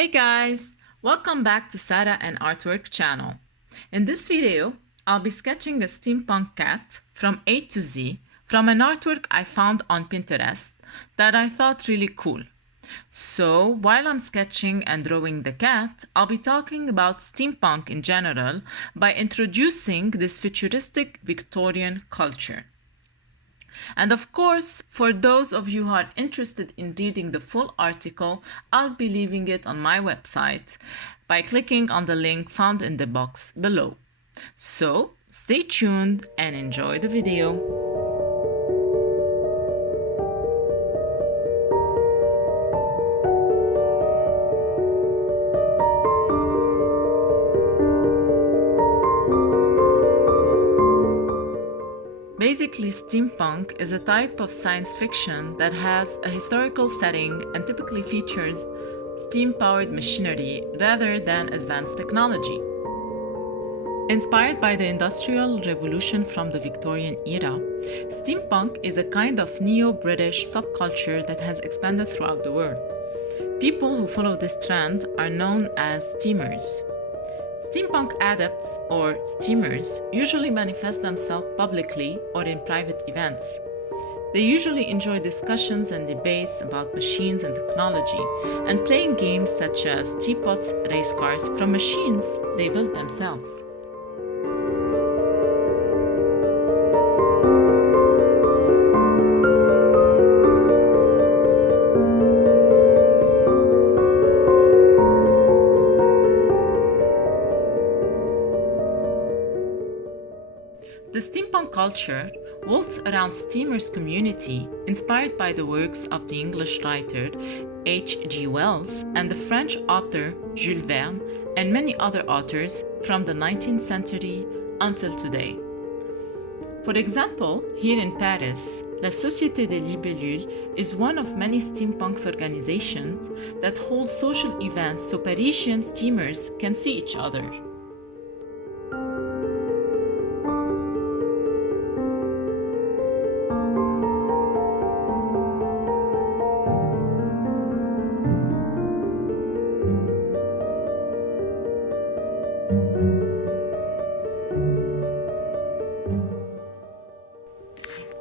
Hey guys! Welcome back to Sarah and Artwork channel. In this video, I'll be sketching a steampunk cat from A to Z from an artwork I found on Pinterest that I thought really cool. So while I'm sketching and drawing the cat, I'll be talking about steampunk in general by introducing this futuristic Victorian culture. And of course, for those of you who are interested in reading the full article, I'll be leaving it on my website by clicking on the link found in the box below. So, stay tuned and enjoy the video. Basically, steampunk is a type of science fiction that has a historical setting and typically features steam-powered machinery rather than advanced technology. Inspired by the Industrial Revolution from the Victorian era, steampunk is a kind of neo-British subculture that has expanded throughout the world. People who follow this trend are known as steamers. Steampunk adepts, or steamers, usually manifest themselves publicly or in private events. They usually enjoy discussions and debates about machines and technology, and playing games such as teapots, race cars from machines they built themselves. The steampunk culture revolves around steamers community inspired by the works of the English writer H.G. Wells and the French author Jules Verne and many other authors from the 19th century until today. For example, here in Paris, La Société des Libellules is one of many steampunk organizations that hold social events so Parisian steamers can see each other.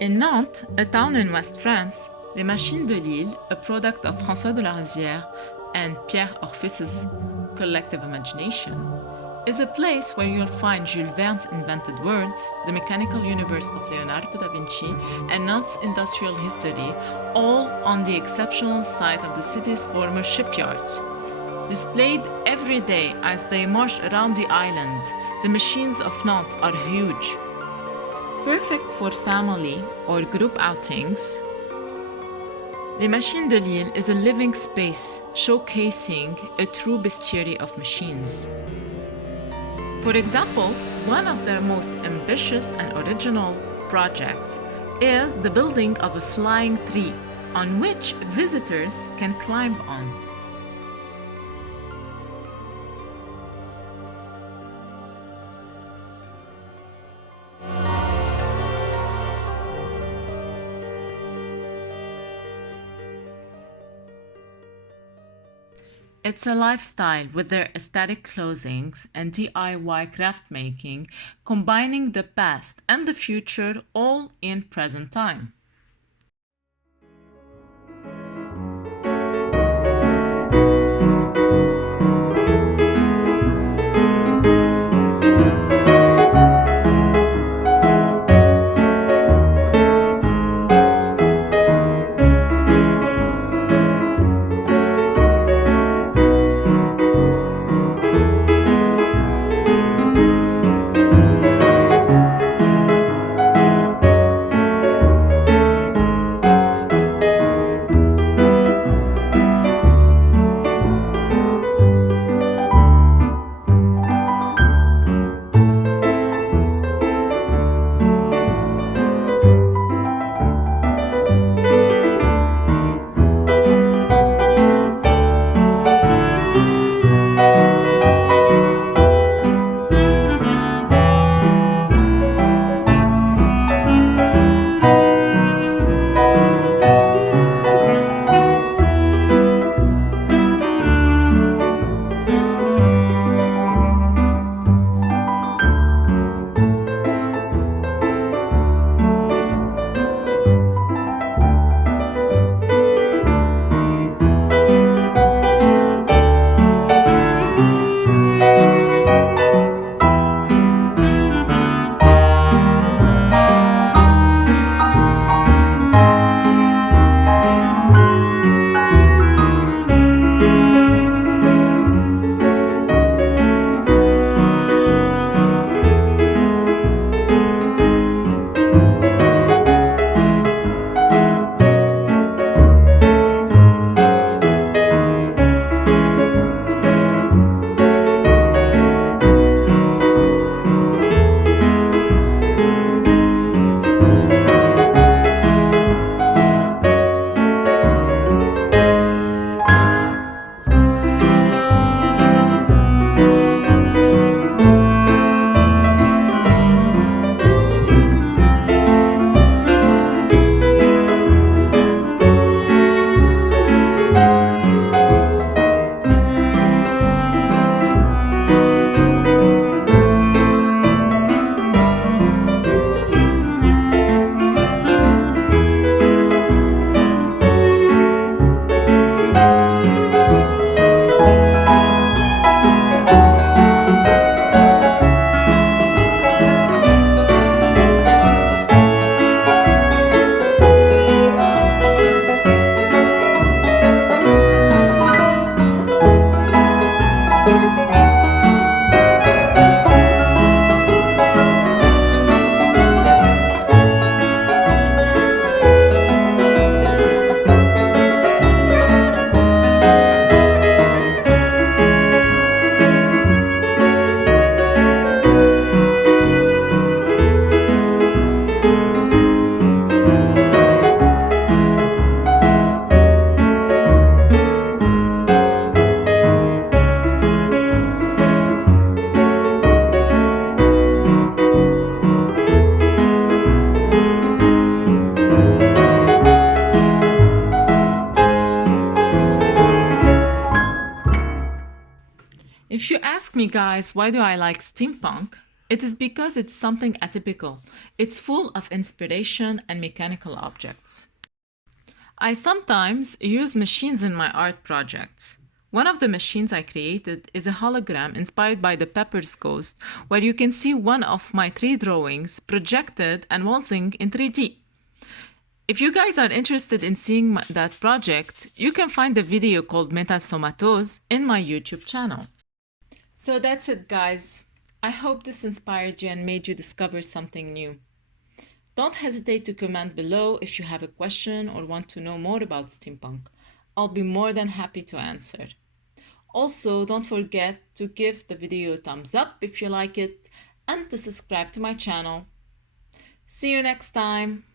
In Nantes, a town in West France, Les Machines de Lille, a product of François de la Rosière and Pierre Orpheus's collective imagination, is a place where you'll find Jules Verne's invented worlds, the mechanical universe of Leonardo da Vinci, and Nantes' industrial history, all on the exceptional site of the city's former shipyards. Displayed every day as they march around the island, the machines of Nantes are huge. Perfect for family or group outings, Les Machines de Lille is a living space showcasing a true bestiary of machines. For example, one of their most ambitious and original projects is the building of a flying tree on which visitors can climb on. It's a lifestyle with their aesthetic clothings and DIY craft making, combining the past and the future all in present time. If you ask me, guys, why do I like steampunk? It is because it's something atypical. It's full of inspiration and mechanical objects. I sometimes use machines in my art projects. One of the machines I created is a hologram inspired by the Pepper's Ghost, where you can see one of my 3 drawings projected and waltzing in 3D. If you guys are interested in seeing that project, you can find the video called Metasomatose in my YouTube channel. So that's it, guys. I hope this inspired you and made you discover something new. Don't hesitate to comment below if you have a question or want to know more about steampunk. I'll be more than happy to answer. Also, don't forget to give the video a thumbs up if you like it and to subscribe to my channel. See you next time.